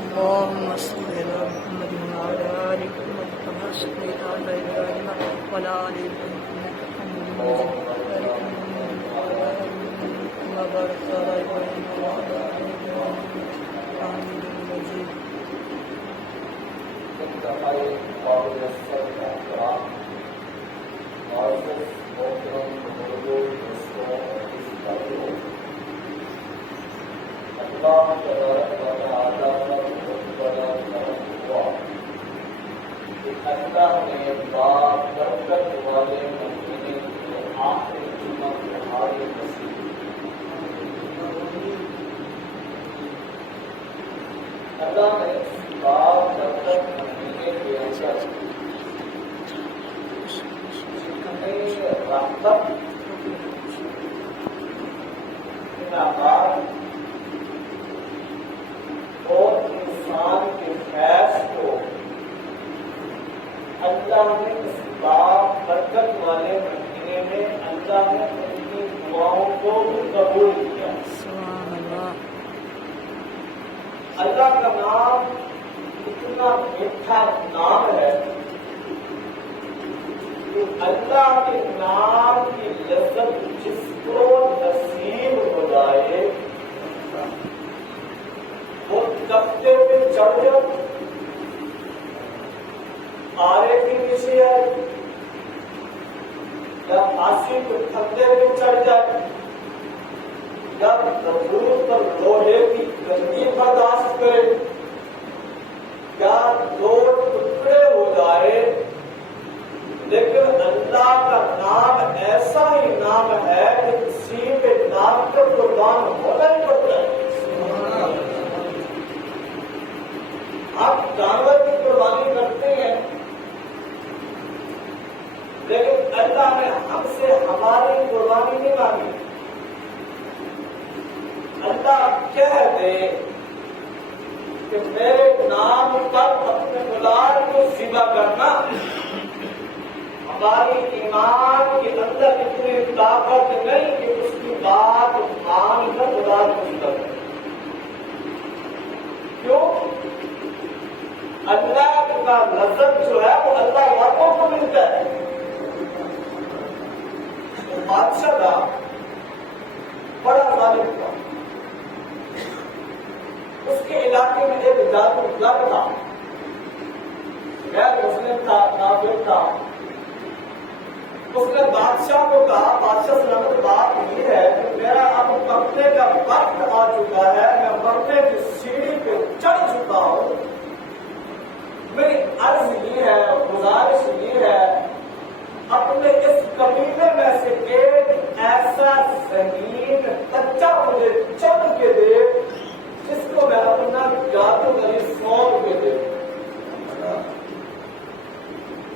اللهم صل على محمد وعلى آل محمد كما صليت على إبراهيم وعلى آل إبراهيم إنك حميد مجيد كما باركت على إبراهيم وعلى آل إبراهيم حميد مجيد. اللہ نے بات برکت والے مہینے کے آخری جمعہ تمہاری نصیب اللہ نے بات برکت مہینے کے اندر جتنے رحمت انعامات اور انسان کے فیض کو اللہ نے اس بات برکت والے مہینے میں اللہ نے ان کی دعاؤں کو قبول کیا. اللہ کا نام اتنا میٹھا نام ہے کہ اللہ کے نام کی لذت جس کو نصیب ہو جائے وہ تختے پہ چڑھ جائے، آرے کے پیچھے آئے یا آسی کو تھکتے پہ چڑھ جائے یا تندور پر لوہے کی گندگی برداشت کرے یا دو ٹکڑے ہو جائے، لیکن اللہ کا نام ایسا ہی نام ہے کہ کسی پہ نام کا قربان ہونا ہی پڑتا ہے. آپ جانور کی قربانی کرتے ہیں لیکن اللہ نے ہم سے ہماری قربانی نہیں مانگی. اللہ کہہ دے کہ میرے نام پر اپنے اولاد کو ذبح کرنا، ہماری ایمان کے اندر اتنی طاقت نہیں کہ اس کی بات مان کر اولاد کو ذبح کرے. کیوں؟ اللہ کا لذت جو ہے وہ اللہ والوں کو ملتا ہے. بادشاہ کا بڑا ظالم تھا، اس کے علاقے میں ایک جادو لگ تھا، غیر مسلم تھا، کافر تھا. اس نے بادشاہ کو کہا، بادشاہ سلامت بات یہ ہے کہ میرا اب مرنے کا وقت آ چکا ہے، میں مرنے کی سیڑھی پہ چڑھ چکا ہوں، میری عرض یہ ہے اور گزارش یہ ہے اپنے اس قبیلے میں سے ایک ایسا ذہین کچا مجھے چن کے دے جس کو میں اپنا جادوگری سونپ کے دے.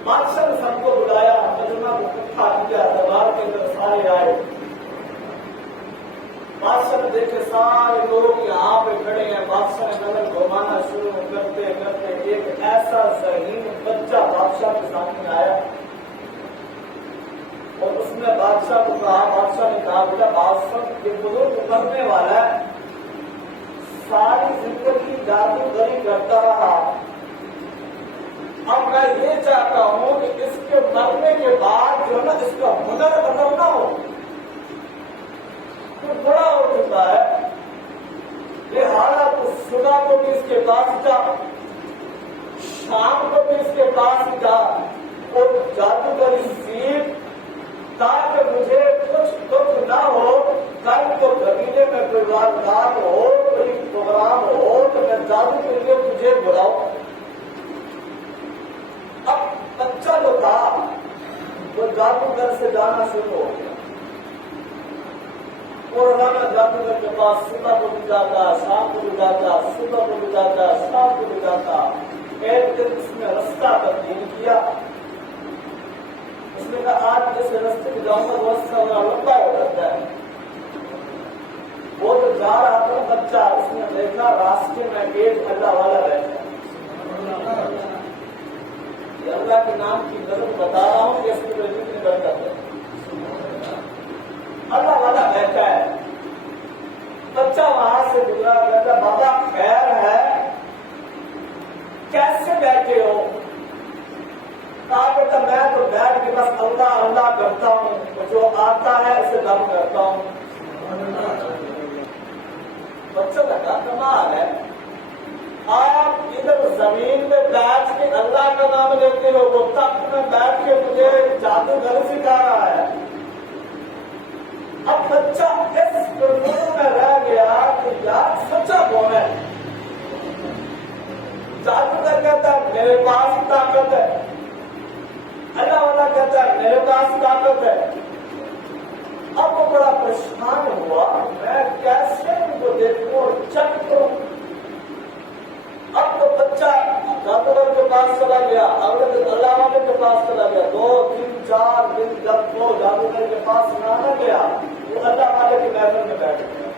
بادشاہ نے سب کو بلایا، مجمع کو اکٹھا کیا، دربار کے اندر سارے آئے. بادشاہ बादशाह ने देखे सारे लोग यहाँ पे खड़े हैं। बादशाह ने नजर घुमाना शुरू करते करते एक ऐसा जहीन बच्चा बादशाह के सामने आया और उसने बादशाह को कहा, बादशाह ने कहा बेटा बादशाह ये बुजुर्ग मरने वाला है, सारी जिंदगी जादूगरी करता रहा, अब मैं ये चाहता हूं कि इसके मरने के बाद जो है ना इसका हुनर खत्म ना हो। तो बड़ा हो चुका है, लिहाजा तो सुबह को भी इसके पास जा, शाम को भी इसके पास जा और जादूगरी सीख, ताकि मुझे कुछ दुख ना हो। कल को कबीले में कोई वारदात हो, कोई प्रोग्राम हो तो मैं जादू के लिए तुझे बुलाऊं। अब बच्चा जो था वो जादूगर से जाना शुरू हो गया और रोजाना जादूगर के पास सुबह को भी जाता, शाम को भी जाता, सुबह को भी जाता, शाम को भी जाता। एक दिन उसने रास्ता तब्दील किया, उसने कहा आज जिस रास्ते में जाऊंगा वो रास्ता लंबा हो जाता है। वो तो जा रहा था बच्चा, उसने देखा रास्ते में एक अल्लाह वाला रहता है। अल्लाह के नाम की गजब बता रहा हूं कि इसकी वजह नहीं करता है। अल्लाह वाला बैठा है, बच्चा वहां से गुजरा, कहता बाबा खैर है, कैसे बैठे हो? कहा बेटा मैं तो बैठ के बस अल्लाह अल्लाह करता हूँ, जो आता है उसे दम करता हूँ। बच्चा लगा कमाल है, आप इधर जमीन पे बैठ के अल्लाह का नाम लेते हो, वो तख्त में बैठ के मुझे जादूगर सिखा रहा है। अब बच्चा इस गुरूर में रह गया कि यार सच्चा कौन है? जादूगर कहता है मेरे पास ताकत है, अल्लाह वाला कहता है मेरे पास ताकत है। अब वो बड़ा परेशान हुआ, मैं कैसे उनको देखूं और चेक करूं। अब तो बच्चा जादूगर के पास चला गया, अगले दिन अल्लाह वाले के पास चला गया। 2 3 4 दिन जब वो जादूगर के पास न गया, वो अल्लाह वाले की महफिल में बैठ गया।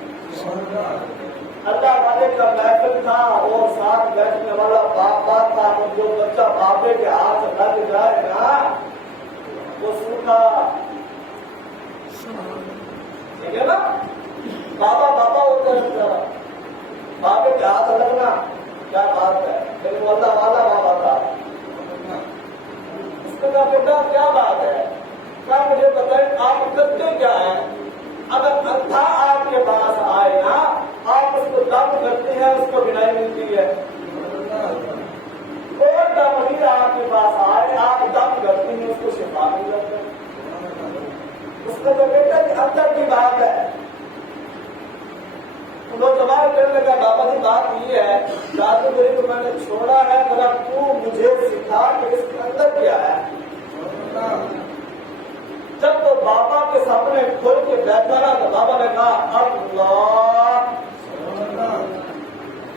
अल्लाह वाले का महफिल था और साथ बैठने वाला बापा था, तो जो बच्चा बापे के हाथ लग जाएगा वो सूखा, ठीक है ना? बाबा बाबा होता है, बापे के हाथ लगना क्या बात है, लेकिन वो अल्लाह वाला बाबा था। उसने कहा बेटा क्या बात है, क्या मुझे बताएं आप करते क्या है? अगर अंधा आपके पास आए ना, आप उसको दम करते हैं, उसको बिनाई मिलती है। कोई दमही आपके पास आए, आप दम करते हैं, उसको शिफा मिल जाती है। उसने तो बेटा कि अंदर की बात है। वो जवाब करने लगा बाबा जी बात ये है, जादूगरी को मैंने छोड़ा है, बोला तू मुझे सिखा कि इसके अंदर क्या है। जब तो बाबा के सामने खोल के बैठा रहा तो बाबा ने कहा अल्लाह,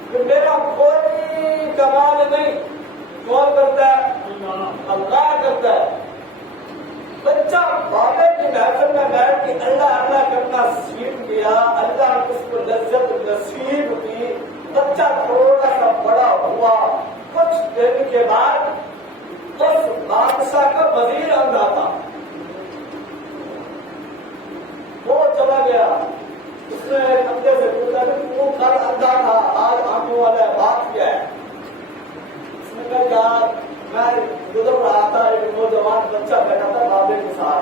कि मेरा कोई कमाल नहीं, कौन करता है? अल्लाह करता है। बच्चा बाबे की महफिल में बैठ के अल्लाह अल्लाह करना सीख गया, अल्लाह ने उसको लज्जत नसीब की। बच्चा थोड़ा सा बड़ा हुआ, कुछ दिन के बाद उस बादशाह का वजीर अंधा था, वो चला गया। उसने एक अंधे से पूछा कि तू कल अंधा था, आज आंखों वाला है, बात क्या है? उसने कहा यार मैं गुजर रहा था, एक नौजवान बच्चा बैठा था बाबे के साथ,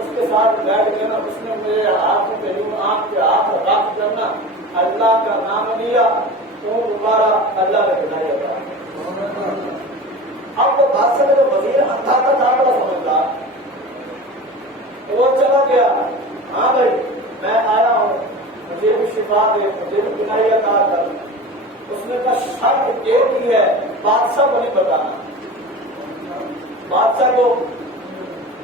उसके साथ बैठ गया ना, उसने मुझे हाथ पे आंख पे हाथ रख करना अल्लाह का नाम लिया, तो दोबारा अल्लाह ने बनाया था। अब तो बादशाह में जो वजीर अंधा का था बड़ा समझदार, तो वो चला गया, हाँ भाई मैं आया हूँ, मुझे भी शिफा दे, मुझे भी बिनाई अता कर। उसने कहा शर्त एक ही है, बादशाह को नहीं बताना, बादशाह को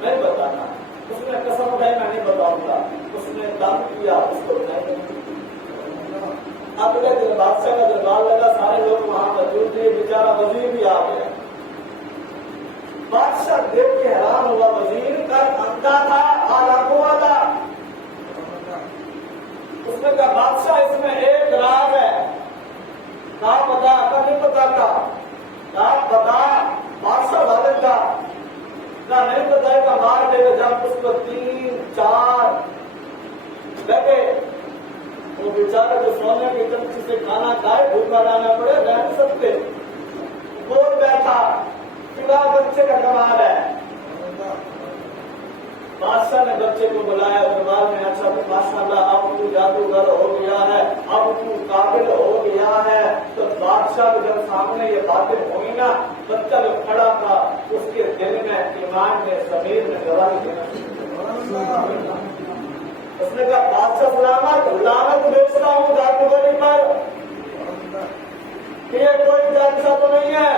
नहीं बताना। उसने कसम उठाई मैं नहीं बताऊंगा, उसने दम किया, उसको नहीं। अगले दिन बादशाह का दरबार लगा, सारे लोग वहां मौजूद थे, बेचारा वजीर भी आ गया। बादशाह देख के हैरान हुआ, वजीर का अंधा था, आंखों वाला, उसने कहा बादशाह इसमें एक राज है, कहा पता का नहीं पता का, कहा पता बादशाह वाले का नहीं पता का मार देगा। जब उसको 3-4 लगे वो बेचारा जो सोने की चमची से खाना खाए भूखा रहना पड़े रह नहीं सकते, बोल बैठा सिवा बच्चे का कमाल है। बादशाह ने बच्चे को बुलाया दरबार में, अच्छा तो माशाल्लाह अब तू जादूगर हो गया है, अब तू काबिल हो गया है। तो बादशाह को जब सामने ये बातें हुई ना, बच्चा जो खड़ा था उसके दिल में ईमान ने जमीर ने गवाही देना शुरू। उसने कहा बादशाह सलामत, लानत भेजता हूँ जादूगरी पर, ये कोई जादू तो नहीं है।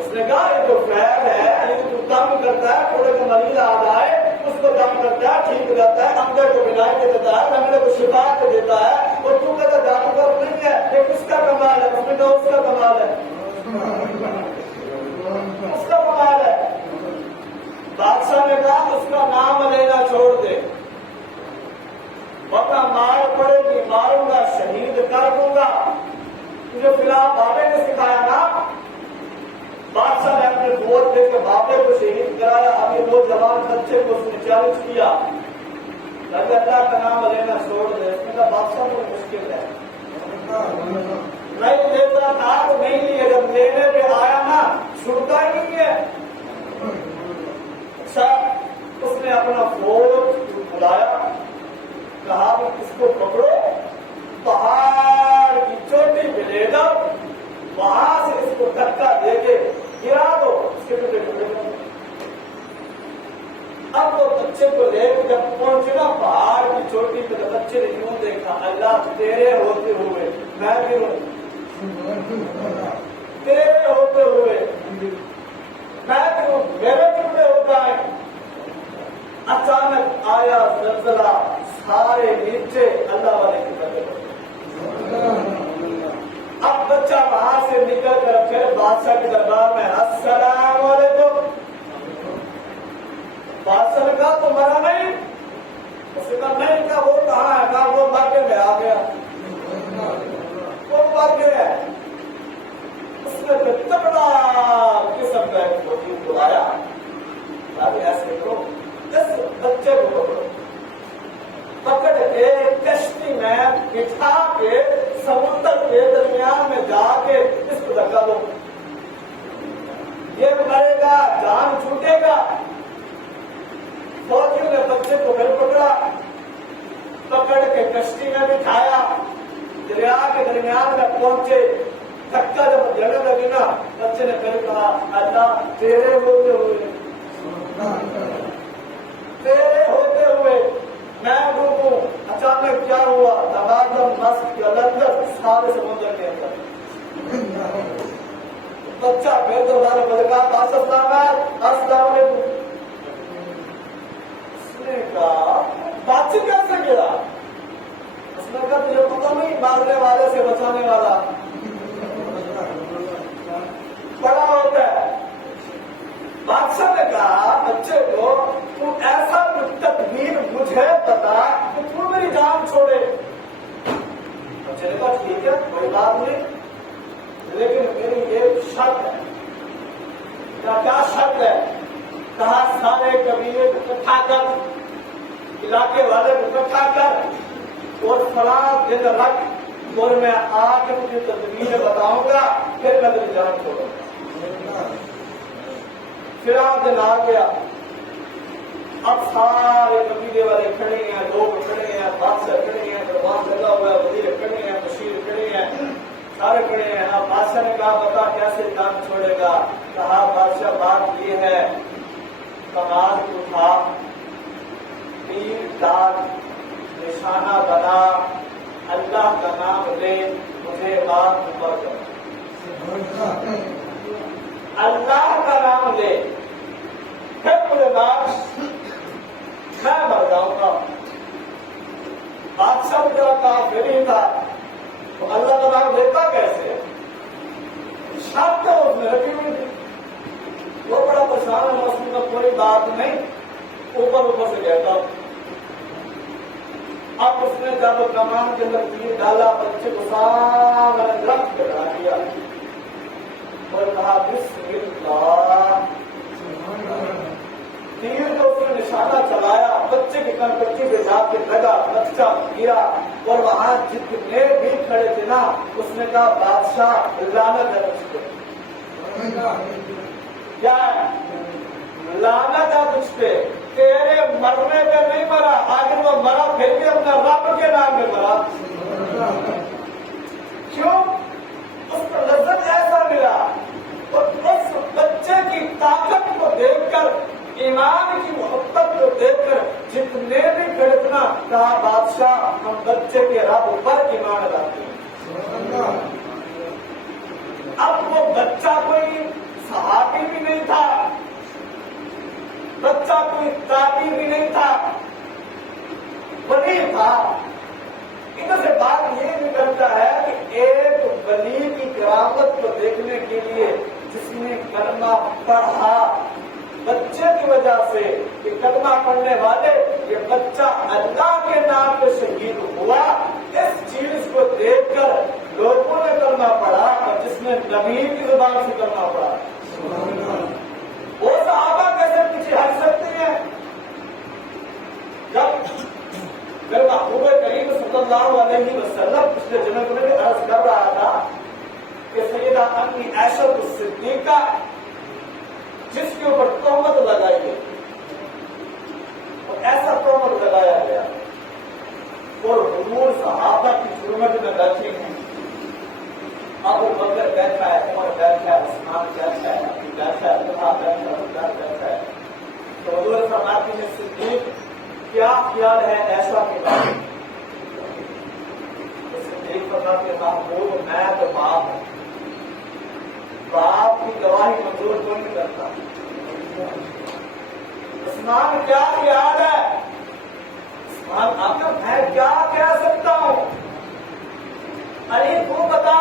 उसने कहा ये तो फ्लैट है, ये तो काम करता है, थोड़े को मरीज आ जाए उसको काम करता है, ठीक हो जाता है, अंदर को बिनाई दे देता है, लंगड़े को शिफा दे देता है, और तू कहता जादूगर नहीं है, ये किसका कमाल है? उसने कहा उसका कमाल है, उसका कमाल है। बादशाह ने कहा उसका नाम लेना छोड़ दे, वरना मार पड़ेगी, मारूंगा, शहीद कर दूंगा। तुझे फिलहाल बाबे ने सिखाया ना। बादशाह ने अपने गोद देकर बाबे को शहीद कराया। अभी वो जवान बच्चे को उसने चैलेंज किया, अल्लाह का नाम लेना छोड़ दे। उसने कहा बादशाह को मुश्किल है, नहीं लेता था तो नहीं लिया, जब लेने पे आया ना छुड़ता ही नहीं है। अच्छा उसने अपना फौज बुलाया, कहा कि किसको पकड़ो, पहाड़ की चोटी पे ले जाओ, वहां से इसको धक्का देके गिरा दो, उसके टुकड़े टुकड़े कर दो। अब वो बच्चे को लेकर जब पहुंचे ना पहाड़ की चोटी पे, तो बच्चे ने यूं देखा, अल्लाह तेरे होते हुए मैं भी हूं, तेरे होते हुए मैं भी हूं, मेरे टुकड़े हो जाए। अचानक आया जलजला, सारे नीचे अल्लाह वाले की तरफ। अब बच्चा वहां से निकल कर फिर बादशाह के दरबार में अस्सलाम वालेकुम। बादशाह ने कहा तो मरा नहीं? उसने कहा नहीं। कहा वो कहाँ है? कहा वो मरके में आ गया, वो मर गया। उसने फिर तगड़ा किस्म का एक वकील बुलाया, ऐसे करो इस बच्चे को पकड़ो, पकड़ के कश्ती में बिठा के समुद्र के दरमियान में जाके इसको धक्का दो, ये मरेगा, जान छूटेगा। फौजियों ने बच्चे को फिर पकड़ा, पकड़ के कश्ती में बिठाया, दरिया के दरमियान में पहुंचे, धक्का जब जड़ने लगी ना, बच्चे ने फिर कहा अल्लाह तेरे होते हुए, तेरे होते हुए मैं डूबूं। अचानक क्या हुआ? दमादम मस्त के अंदर सारे समुद्र के अंदर बच्चा फिर दोबारा बदला, अस्सलाम वालेकुम। उसने कहा बातचीत कैसे गिरा? उसने कहा तुझे पता नहीं, मारने वाले से बचाने वाला बड़ा होता है। बादशाह ने कहा बच्चे को तू ऐसा तकदीर मुझे बता कि तू मेरी जान छोड़े। बच्चे ने कहा ठीक है कोई बात नहीं, लेकिन मेरी एक शर्त है। क्या शर्त है? कहा सारे कबीले को इकट्ठा कर, इलाके वाले को इकट्ठा कर और फलां दिन रख और मैं आके तुझे तदबीर बताऊंगा, फिर मैं तेरी जान छोड़ूंगा। फिर आप दिन आ गया, अब सारे कबीले वाले खड़े हैं, लोग खड़े हैं, बादशाह खड़े हैं, दरबार लगा हुआ है, वजीर खड़े हैं, बशीर खड़े हैं, सारे खड़े हैं। अब बादशाह ने कहा बता कैसे जान छोड़ेगा? कहा बादशाह बात ये है, कमाल उठा, तीर डाल, निशाना बना, अल्लाह का नाम ले, मुझे बात ऊपर कर, अल्लाह का नाम ले, फिर मुझे बात मैं मर जाऊंगा। बादशाह का काफिर ही था, तो अल्लाह का नाम लेता कैसे? शर्त उसने रखी हुई थी। वो बड़ा परेशान है, उसमें कोई बात नहीं, ऊपर ऊपर से कहता اب اس نے جب کمان کے اندر تیر ڈالا بچے کو سامنے درخت پہ ڈال دیا اور کہا بسم اللہ. تیر کو اس نے نشانہ چلایا بچے کی کنکٹی پہ جا کے لگا بچہ گرا اور وہاں جتنے بھی کھڑے تھے نا اس نے کہا بادشاہ لعنت ہے مجھ پہ. کیا ہے لعنت ہے مجھ پہ تیرے مرنے پہ نہیں مرا آخر وہ مرا پھر بھی اپنا رب کے نام میں مرا. کیوں اس کو لذت ایسا ملا اور اس بچے کی طاقت کو دیکھ کر ایمان کی محبت کو دیکھ کر جتنے بھی کھڑے تھے نا کہا بادشاہ ہم بچے کے رب پر ایمان لاتے ہیں. اب وہ بچہ کوئی صحابی بھی نہیں تھا بچہ کوئی تابعی بھی نہیں تھا ولی تھا. ان سے بات یہ نکلتا ہے کہ ایک ولی کی کرامت کو دیکھنے کے لیے جس نے کلمہ پڑھا بچے کی وجہ سے کہ کلمہ پڑھنے والے یہ بچہ اللہ کے نام پہ شہید ہوا اس چیز کو دیکھ کر لوگوں نے کلمہ پڑھا اور جس نے نبی کی زبان سے کلمہ پڑھا وہ صحابہ کیسے پیچھے ہٹ سکتے ہیں جب پھر محبوب کریم صلی اللہ علیہ وسلم پچھلے جنم میں عرض کر رہا تھا کہ سیدہ امی عائشہ الصدیقہ جس کے اوپر تہمت لگائی گئی اور ایسا تہمت لگایا گیا اور حضور صحابہ کی ضرورت میں بیٹھے ہیں. ابو بکر بیٹھا ہے عمر بیٹھا ہے عثمان بیٹھا ہے علی بیٹھا ہے طلحہ بیٹھا ہے عثمان بیٹھا ہے تو حضور فرماتے ہیں صدیق کیا خیال ہے ایسا کے بارے میں. صدیق فرماتے ہیں محبوب میں تو باپ ہوں باپ کی گواہی منظور کوئی نہیں کرتا. عثمان کیا خیال ہے عثمان آپ کا میں کیا کہہ سکتا ہوں علی تو بتا.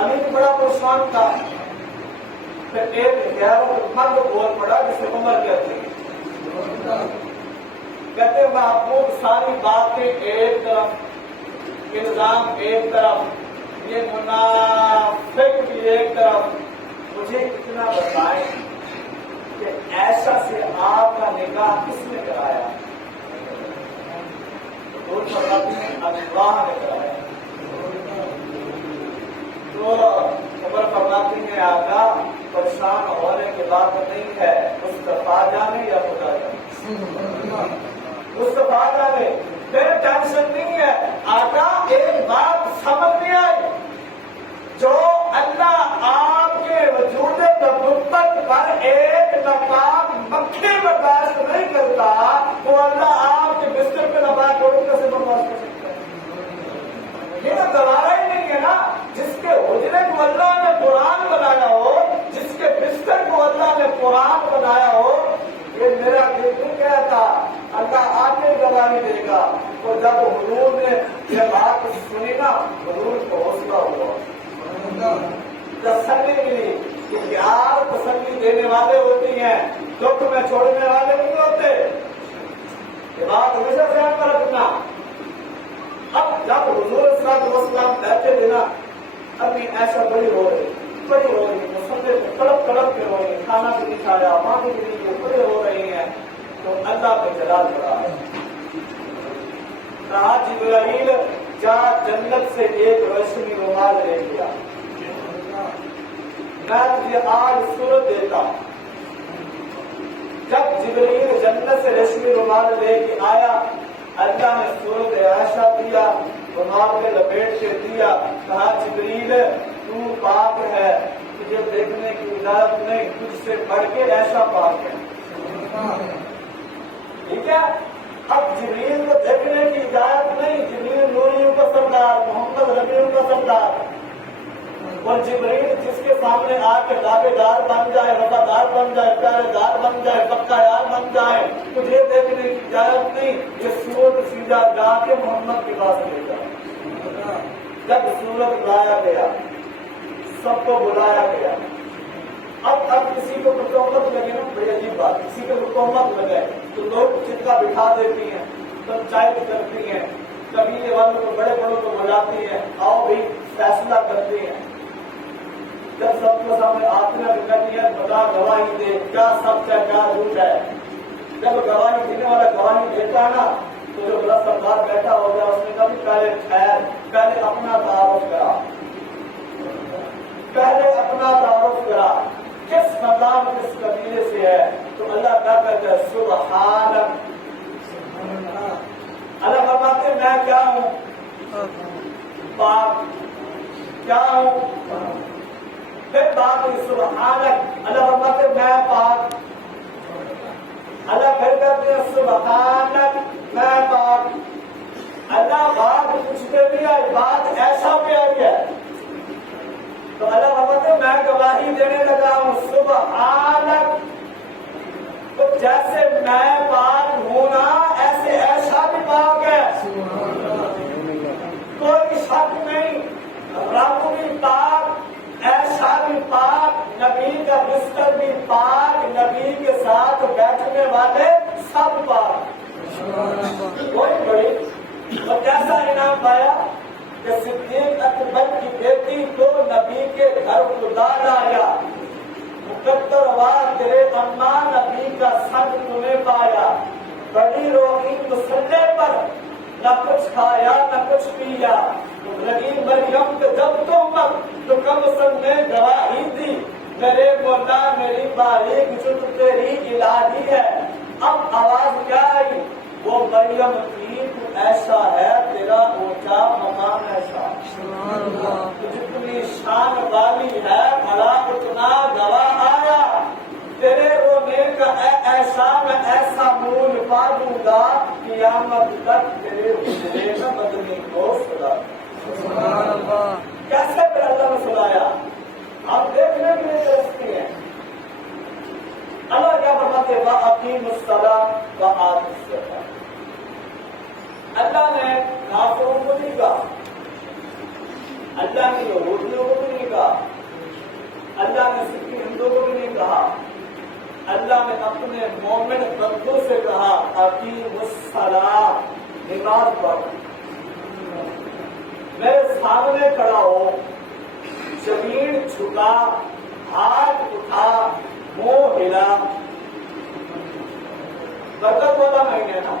علی تو بڑا پریشان تھا پھر ایک غیرت مند بول پڑا جسے عمر کہتے ہیں کہتے محبوب ساری باتیں ایک طرف الزام ایک طرف یہ منافق بھی ایک طرف مجھے اتنا بتائیں کہ ایسا سے آپ کا نکاح کس نے کرایا تو اللہ نے کرایا. تو عمر فرماتی ہیں آقا پریشان ہونے کی بات نہیں ہے مصطفیٰ جانے یا خدا جانے مصطفیٰ جانے پھر ٹینشن نہیں ہے. آقا ایک بات سمجھ نہیں آئی جو اللہ آپ کے وجود نبوت پر ایک ناپاک مکھی برداشت نہیں کرتا وہ اللہ آپ کے بستر پہ ناپاک لوگوں کیسے برداشت کر سکتا ہے. یہ تو گوارا ہی نہیں ہے نا. جس کے حجرے کو اللہ نے قرآن بنایا ہو جس کے بستر کو اللہ نے قرآن بنایا ہو یہ میرا دل نہیں کہتا اللہ آگے گواہی دے گا. اور جب حضور نے یہ بات سنی نا حضور کو حوصلہ ہوا تسلی ملی کہ پیار تسلی دینے والے ہوتی ہیں دکھ میں چھوڑنے والے نہیں ہوتے. یہ بات ہمیشہ ذہن میں رکھنا. اب جب حضور صلی اللہ علیہ وسلم بیٹھے تھے نا ابھی ایسا بڑی ہو رہی مسلم تڑپ تڑپ کے ہو رہی کھانا بھی نہیں کھایا پانی بھی نہیں بڑے ہو رہی ہیں تو اللہ کو جلال پڑا ہے. کہا جبرائیل جا جنت سے ایک روشنی رومال لے لیا میں تجھے آج صورت دیتا ہوں. جب جبرائیل جنت سے ریشمی رومال لے کے آیا اللہ نے صورت عائشہ دیا رومال میں لپیٹ کے دیا. کہا جبرائیل تو پاک ہے تجھے دیکھنے کی اجازت نہیں تجھ سے بڑھ کے ایسا پاک ہے. ٹھیک ہے. اب جبرائیل کو دیکھنے کی اجازت نہیں. جبرائیل نوریوں کا سردار محمد ربیعوں کا سردار اور جبرائیل جس کے سامنے آ کے دعوے دار بن جائے وفادار بن جائے پیارے دار بن جائے پکا یار بن جائے تجھے دیکھنے کی اجازت نہیں. یہ سورت سیدھا جا کے محمد کے پاس لے جائے. جب سورت لایا گیا سب کو بلایا گیا. اب کسی کو تہمت لگے نا بڑی عجیب بات کسی کو تہمت لگے تو لوگ چٹکا بٹھا دیتی ہیں पंचायत करती हैं, कबीले वालों को बड़े बड़ों को बुलाती हैं, आओ भी फैसला करते हैं। जब सबके सामने आते हैं कहती है बता गवाही दे, क्या सच है क्या झूठ है। जब गवाही देने वाला गवाही देता है ना, तो जो बड़ा सरदार बैठा हो गया उसने कहा पहले खैर, पहले अपना तारुफ करा, पहले अपना तारुफ करा, किस खानदान किस कबीले से है। तो अल्लाह क्या कहता है सुबहानक, अल्लाह फरमाते मैं क्या हूँ, पाक, क्या हूँ। फिर बात हुई सुबहानक, अल्लाह फरमाते मैं पाक। अल्लाह फिर कहते हैं सुबहानक मैं पाक। अल्लाह बात पूछते भी है, बात ऐसा प्यारी है। तो अल्लाह फरमाते मैं गवाही देने लगा हूँ सुबहानक। तो जैसे मैं पाक हूं ना, ऐसे ऐसा भी पाक है, कोई शक नहीं। रब भी पाक, ऐसा भी पाक, नबी का बिस्तर भी पाक, नबी के साथ बैठने वाले सब पाक। कोई बड़ी तो कैसा इनाम पाया कि सिद्दीक अकबर की बेटी को नबी के घर खुदा लाया, मुकद्दर वाह तेरे अम्मा नबी का संग तुम्हें पाया। बड़ी रोगी मुसल्ले पर न कुछ खाया न कुछ पिया, लगी मरियम के जब तो कम संग ने गवाही दी, मेरे मौला मेरी बारीक जुल्फ तेरी इलाही है। अब आवाज क्या आई, वो मरियम की तू ऐसा है, तेरा ऊंचा मकाम ऐसा, जितनी शान वाली है भला उतना गवाह आया। तेरे रोने का ऐसा मैं ऐसा मूल पा दूंगा, कियामत तक तेरे हुजरे में मदनी को सुना। कैसे फिर अल्लाह ने सुनाया, आप देखने के लिए तरसती हैं। अल्लाह क्या फरमाते व अकीमुस्सलाह व आतिस ज़कात। अल्लाह ने काफिरों को नहीं कहा, अल्लाह ने यहूदियों को भी नहीं कहा, अल्लाह ने सिर्फ हिंदुओं को भी नहीं कहा। अल्लाह ने अपने मोमिन बंदों से कहा अकीमुस्सलाह, नमाज पढ़ो। मेरे सामने खड़ा हो, जमीन झुका, हाथ उठा, मुंह हिला। बरकत वाला महीने ना,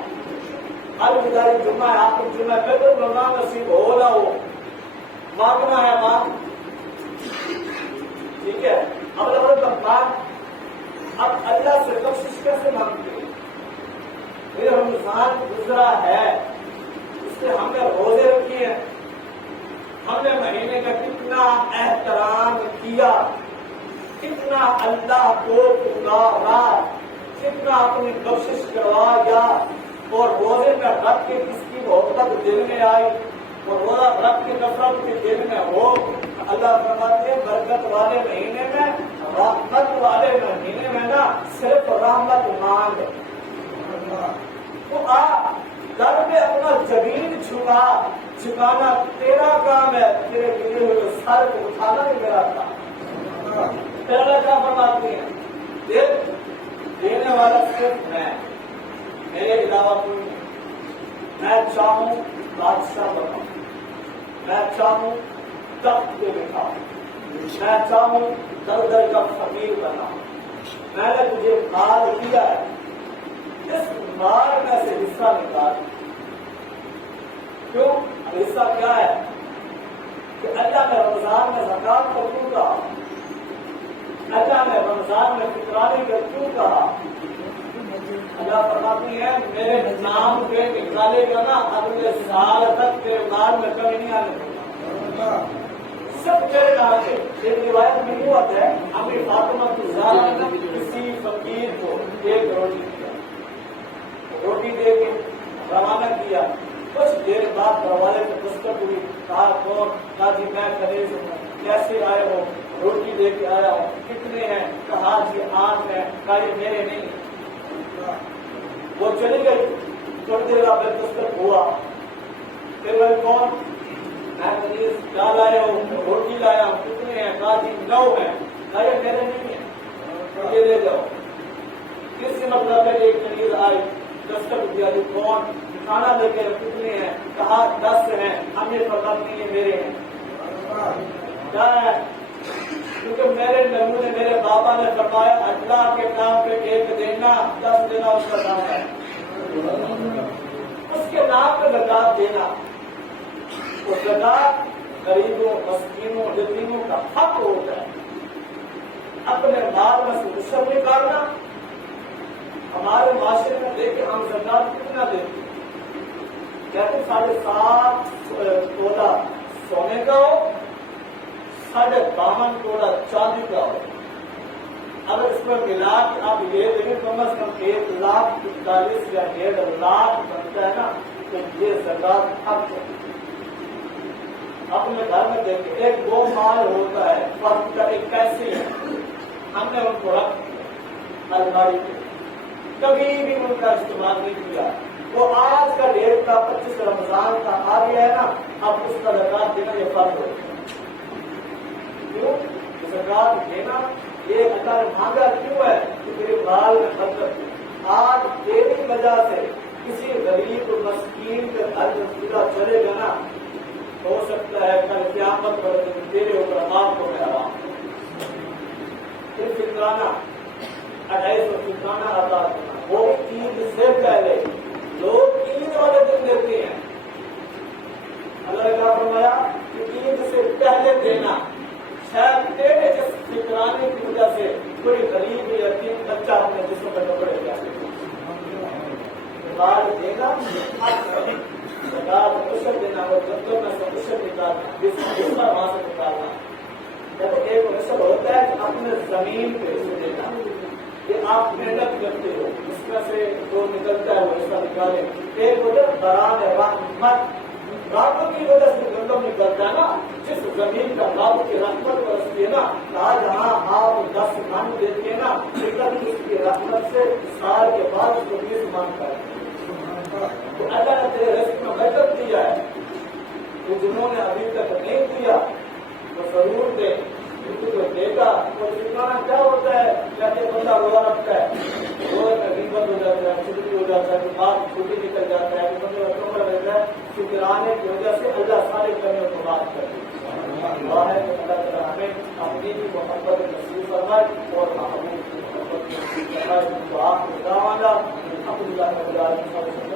हर गुजारी जुम्मा है, आप जुम्मा फिर रमजान नसीब हो ना हो, मांगना है मांग, ठीक है। अब बात अब अल्लाह से बख्शिश कैसे मांगते हैं। फिर रमजान गुजरा है, इससे हमने रोजे रखी है, हमने महीने का कितना एहतराम किया, कितना अल्लाह को पुकारा, कितना अपनी बख्शिश करवाया। और रोजे में रब के किसकी मोहब्बत दिल में आई, और रोजा रब की नफरत के दिल में हो। अल्लाह फरमाते हैं बरकत वाले महीने में, रहमत वाले महीने में ना सिर्फ रहमत मांग। तो आ घर में अपना जमीन झुकाना तेरा काम है, तेरे गिरे हुए सर को उठाना भी मेरा काम। तेरा क्या फरमाते हैं, देने वाला सिर्फ मैं, मेरे अलावा कोई नहीं। मैं चाहूं बादशाह बनाऊं, मैं चाहूं तख्त पे बिठाऊं, मैं चाहूं दर दर का फकीर बनाऊं। मैंने तुझे माल किया है, इस माल में से हिस्सा निकाल। क्यों हिस्सा क्या है कि अल्लाह ने रमजान में ज़कात को क्यों कहा, अल्लाह ने रमजान में फितरानी को क्यों कहा। अल्लाह फरमाती है मेरे नाम पे निकालेगा ना, अगले साल तक तेरे माल में कमी नहीं आने देगा, सब तेरे नाम पे। एक रिवायत में यूँ आता है, अम्मी फातिमा की ज़ात ने किसी फकीर को एक रोटी दिया, रोटी दे के रवाना किया। कुछ देर बाद दरवाजे पे पुस्तक हुई, कहा कौन, कहा जी मैं खलील हूँ, कैसे आए हो, रोटी दे के आया हूँ, कितने हैं, कहा जी 8 हैं, कहा ये मेरे नहीं। वो चली गई, थोड़ी देर बाद पुस्तक हुआ, फिर वह कौन, मैं खलील क्या लाए हो, रोटी लाया हूँ, कितने हैं, कहा जी 9 हैं, कहा ये मेरे नहीं है, तो ये ले जाओ। किसी मतलब एक खलील आई, पुस्तक दिया जी कौन, کھانا لے کے کتنے ہیں؟ کہا 10 ہیں. ہم یہ فرماتے نہیں یہ میرے ہیں. کیا ہے؟ کیونکہ میرے نبی نے میرے بابا نے فرمایا اللہ کے نام پہ 1 دینا 10 دینا اس کا نام ہے. اس کے نام پہ زکات دینا. تو زکات غریبوں مسکینوں یتیموں کا حق ہوتا ہے. اپنے مال میں سے عشر نکالنا. ہمارے معاشرے میں دیکھیں ہم زکات کتنا دیتے ہیں؟ کہتے 7.5 تولہ سونے کا ہو 52 تولہ چاندی کا ہو. اگر اس میں ملا کے آپ یہ دیکھیں کم از کم 1,41,000 یا 1.5 لاکھ بنتا ہے نا تو یہ زکات حق ہے. اپنے گھر میں دیکھیں ایک وہ مال ہوتا ہے فرق کا ایک پیسے ہے. ہم نے ان کو رکھ الماری پہ کبھی بھی ان کا استعمال نہیں کیا. وہ آج کا ڈیٹ کا 25 رمضان کا آ گیا ہے نا اب اس کا زکات دینا یہ فرض ہوتا ہے. کیوں زکات دینا یہ اللہ نے مانگا کیوں ہے کہ میرے مال میں برکت. آج تیری وجہ سے کسی غریب مسکین کے گھر میں پورا چلے گا نا ہو سکتا ہے کل قیامت پر تیرے اوپر آپ کو میں آرام. پھر فطرانہ 250 فطرانہ ادا کرنا وہ عید سے پہلے. لوگ عید والے دن دیتے ہیں. اللہ نے کیا فرمایا کہ عید سے پہلے دینا. شاید تیرے جس فطرانے کی وجہ سے کوئی غریب یتیم بچہ اپنے جسم پر کپڑے جاتے دینا عشر دینا اور جنگل میں سے عشر نکالنا جس وہاں سے نکالنا. جب ایک عشر ہوتا ہے کہ اپنے زمین پہ عشر دینا کہ آپ محنت کرتے ہو اس میں سے جو نکلتا ہے وہ حصہ نکالے. ایک ہوتا ہے بران رحمت رابطوں کی وجہ سے گندم نکلتا ہے نا جس زمین کا رب کی رحمت برستی ہے نا کہا جہاں آپ 10 من دیتے ہیں نا اس کی رحمت سے سال کے بعد اس کو 20 من کرتے ہیں. تو اللہ نے تیرے رزق میں برکت دیا ہے. تو جنہوں نے ابھی تک نہیں دیا وہ ضرور دے. تو دے گا تو ٹھکانا کیا ہوتا ہے جیسے بندہ روزہ رکھتا ہے روزے میں غیبت ہو جاتا ہے چھٹی ہو جاتا ہے بات چھوٹی نکل جاتا ہے بندے کا کمر رہتا ہے. شکرانے کی وجہ سے اللہ سارے کمیوں کو بات کرتے ہیں. دعا ہے کہ اللہ تعالیٰ ہمیں اپنی بھی محبت نصیب فرمائے اور محبوب کی محبت نصیب فرمائے. دعا کو دعوانا الحمد للہ رب العالمین.